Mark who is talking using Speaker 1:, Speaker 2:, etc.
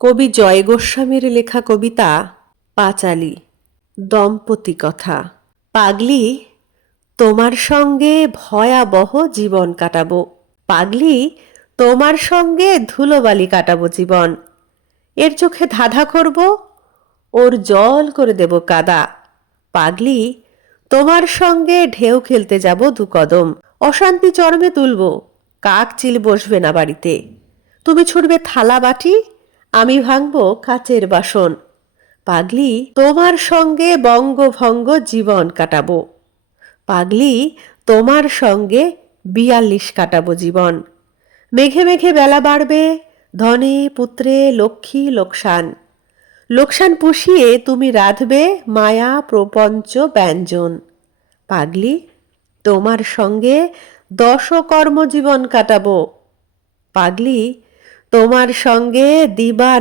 Speaker 1: কবি জয় গোস্বামীর লেখা কবিতা পাঁচালী, দম্পতি কথা। পাগলি, তোমার সঙ্গে ভয়াবহ জীবন কাটাবো। পাগলি, তোমার সঙ্গে ধুলোবালি কাটাবো জীবন। এর চোখে ধাঁধা করব, ওর জল করে দেব কাদা। পাগলি, তোমার সঙ্গে ঢেউ খেলতে যাব দু কদম। অশান্তি চরমে তুলব, কাক চিল বসবে না বাড়িতে। তুমি ছুটবে থালা বাটি আমি ভাঙব কাচের বাসন। পাগলি, তোমার সঙ্গে বঙ্গভঙ্গ জীবন কাটাবো। পাগলি, তোমার সঙ্গে বিয়াল্লিশ কাটাবো জীবন। মেঘে মেঘে বেলা বাড়বে, ধনে, পুত্রে, লক্ষ্মী, লোকসান। লোকসান পুষিয়ে তুমি রাঁধবে মায়া, প্রপঞ্চ, ব্যঞ্জন। পাগলি, তোমার সঙ্গে দশ কর্মজীবন কাটাবো। পাগলি তোমার সঙ্গে দিবা